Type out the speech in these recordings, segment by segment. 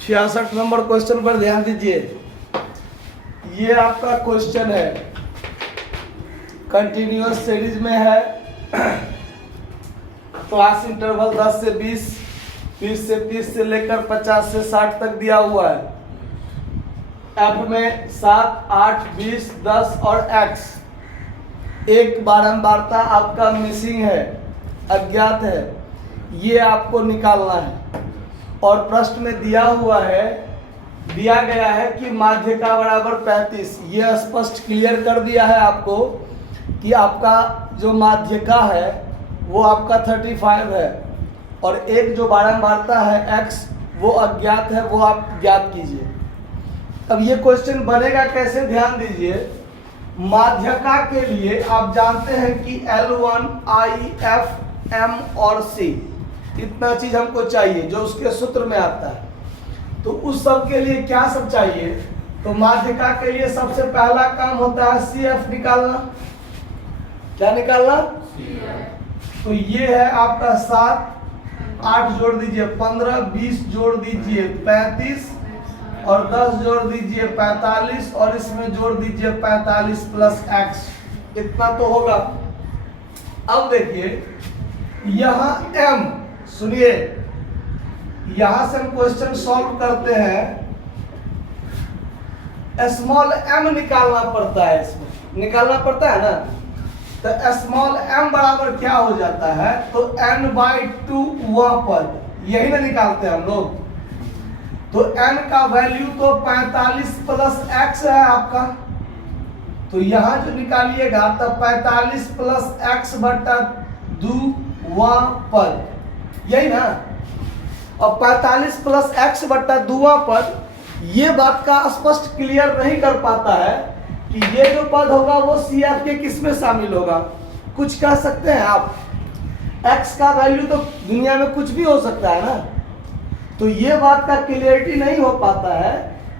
66 number question पर ध्यान दीजिए। ये आपका क्वेश्चन है, कंटिन्यूअस सीरीज में है। क्लास इंटरवल 10 से 20, 20 से 30 से लेकर 50 से 60 तक दिया हुआ है। एफ में 7, 8, 20, 10 और एक्स। एक बारंबारता आपका मिसिंग है, अज्ञात है, ये आपको निकालना है। और प्रश्न में दिया गया है कि माध्यिका बराबर 35। ये स्पष्ट क्लियर कर दिया है आपको कि आपका जो माध्यिका है वो आपका 35 है और एक जो बारंबारता है x वो अज्ञात है, वो आप ज्ञात कीजिए। अब ये क्वेश्चन बनेगा कैसे, ध्यान दीजिए। माध्यिका के लिए आप जानते हैं कि L1, I, F, M और C, इतना चीज हमको चाहिए जो उसके सूत्र में आता है। तो उस सब के लिए क्या सब चाहिए, तो माध्यिका के लिए सबसे पहला काम होता है CF निकालना। क्या निकालना? CF। तो ये है आपका 7, 8 जोड़ दीजिए 15, 20 जोड़ दीजिए 35 और 10 जोड़ दीजिए 45 और इसमें जोड़ दीजिए 45 प्लस x, इतना तो होगा। अब देखिए यहाँ m, सुनिए, यहां से हम क्वेश्चन सॉल्व करते हैं। स्मॉल m निकालना पड़ता है, इसमें निकालना पड़ता है ना। तो स्मॉल m बराबर क्या हो जाता है, तो n/2 वहां पर यही ना निकालते हैं हम लोग। तो n का वैल्यू तो 45 प्लस x है आपका। तो यहां जो निकालिएगा तब 45 प्लस x बटा 2 वहां पर, यही ना। और 45 प्लस x बटा 2 पर ये बात का स्पष्ट क्लियर नहीं कर पाता है कि ये जो पद होगा वो CF के किस में शामिल होगा। कुछ कह सकते हैं आप, x का वैल्यू तो दुनिया में कुछ भी हो सकता है ना। तो ये बात का क्लियरिटी नहीं हो पाता है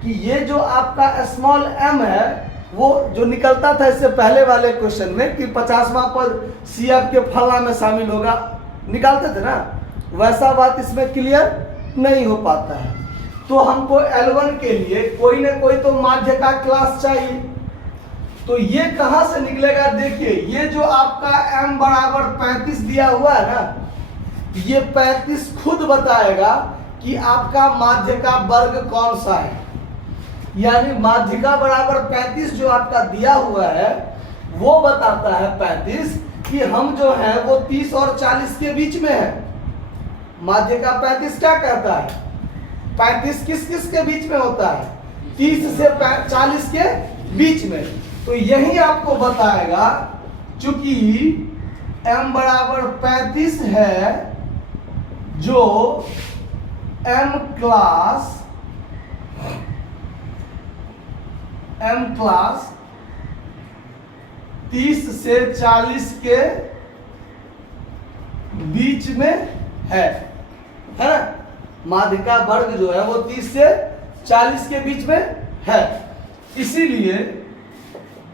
कि ये जो आपका स्मॉल m है वो जो निकलता था इससे पहले वाले क्वेश्चन में कि 50वां पद CF के फला में शामिल होगा, निकालते थे ना, वैसा बात इसमें क्लियर नहीं हो पाता है। तो हमको L1 के लिए कोई ना कोई तो माध्यिका क्लास चाहिए। तो ये कहां से निकलेगा, देखिए ये जो आपका m बराबर 35 दिया हुआ है ना, ये 35 खुद बताएगा कि आपका माध्यिका वर्ग कौन सा है। यानी माध्यिका बराबर 35 जो आपका दिया हुआ है वो बताता है 35 कि हम जो है वो 30 और 40 के बीच में है। माध्यिका 35 क्या कहता है, 35 किस किस के बीच में होता है, 30 से 40 के बीच में। तो यही आपको बताएगा, चूंकि m बराबर 35 है, जो m क्लास 30 से 40 के बीच में है ना। माध्यिका वर्ग जो है वो 30 से 40 के बीच में है।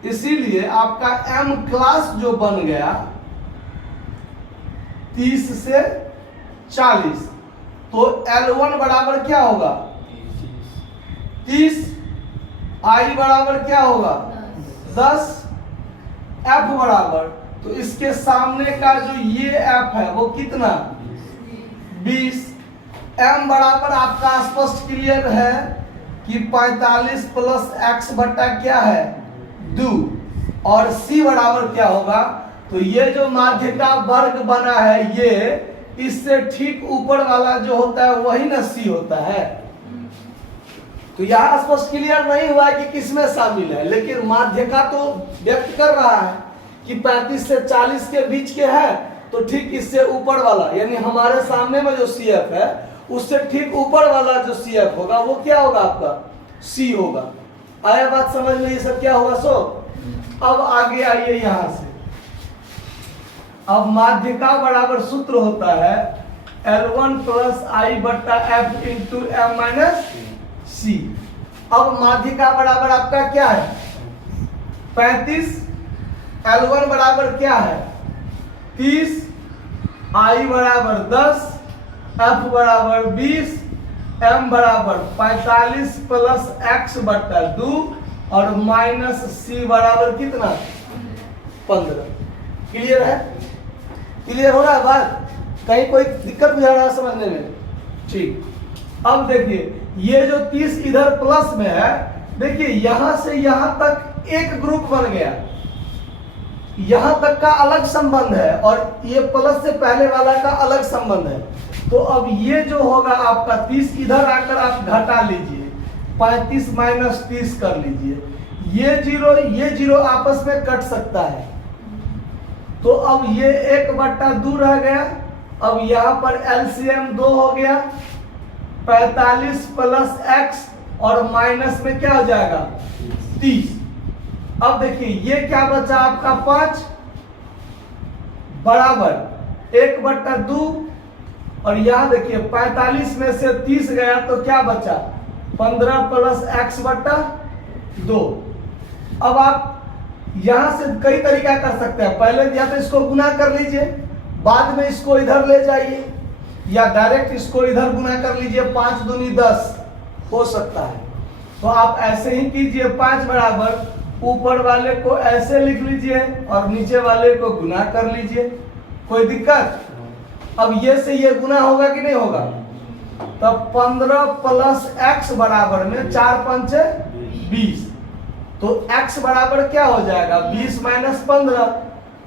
इसीलिए आपका m क्लास जो बन गया 30 से 40, तो L1 बराबर क्या होगा 30, I बराबर क्या होगा 10, F बराबर, तो इसके सामने का जो ये F है वो कितना 20। M बराबर आपका स्पष्ट क्लियर है कि 45 प्लस x बटा क्या है 2, और C बराबर क्या होगा, तो ये जो माध्यिका वर्ग बना है ये इससे ठीक ऊपर वाला जो होता है वही ना C होता है। तो यहाँ स्पष्ट क्लियर नहीं हुआ कि किसमें शामिल है, लेकिन माध्यिका तो व्यक्त कर रहा है कि 35 से 40 के बीच के है, तो ठीक इससे ऊपर वाला यानी हमारे सामने में जो CF है उससे ठीक ऊपर वाला जो CF होगा वो क्या होगा आपका C होगा। आया बात समझ में, ये सब क्या होगा। सो अब आगे आइए यहां से। अब माध्यिका बराबर सूत्र होता है L1 प्लस I बटा F into M minus C। अब माध्यिका बराबर आपका क्या है 35, L1 बराबर क्या है 30, I बराबर 10, F बराबर 20 m बराबर 45 प्लस x बटा 2 और माइनस c बराबर कितना 15। क्लियर है? क्लियर हो रहा है बात? कहीं कोई दिक्कत बुझा रहा है समझने में? ठीक। अब देखिए ये जो 30 इधर प्लस में है, देखिए यहां से यहां तक एक ग्रुप बन गया, यहां तक का अलग संबंध है और ये प्लस से पहले वाला का अलग संबंध है। तो अब ये जो होगा आपका 30 इधर आकर आप घटा लीजिए, 35 माइनस 30 कर लीजिए, ये जीरो आपस में कट सकता है। तो अब ये 1/2 रह गया। अब यहाँ पर एलसीएम 2 हो गया, 45 प्लस x और माइनस में क्या हो जाएगा 30। अब देखिए ये क्या बचा आपका 5 बराबर 1/2 और यहाँ देखिए 45 में से 30 गया तो क्या बचा 15 प्लस x बटा 2। अब आप यहां से कई तरीका कर सकते हैं, पहले या तो इसको गुना कर लीजिए, बाद में इसको इधर ले जाइए, या डायरेक्ट इसको इधर गुना कर लीजिए, 5 दूनी 10 हो सकता है। तो आप ऐसे ही कीजिए, 5 बराबर ऊपर वाले को ऐसे लिख लीजिए और नीचे वाले को गुना कर लीजिए, कोई दिक्कत? अब ये से ये गुना होगा कि नहीं होगा? तब 15 प्लस x बराबर में 4 पंचे 20, तो x बराबर क्या हो जाएगा 20 माइनस 15,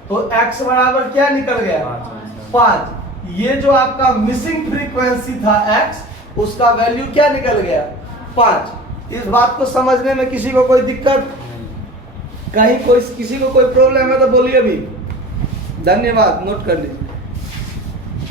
तो x बराबर क्या निकल गया 5। ये जो आपका मिसिंग फ्रीक्वेंसी था x, उसका वैल्यू क्या निकल गया 5। इस बात को समझने में किसी को कोई दिक्कत, कहीं कोई किसी को कोई प्रॉब्लम है तो बोलिए भी। धन्यवाद, नोट कर लीजिए।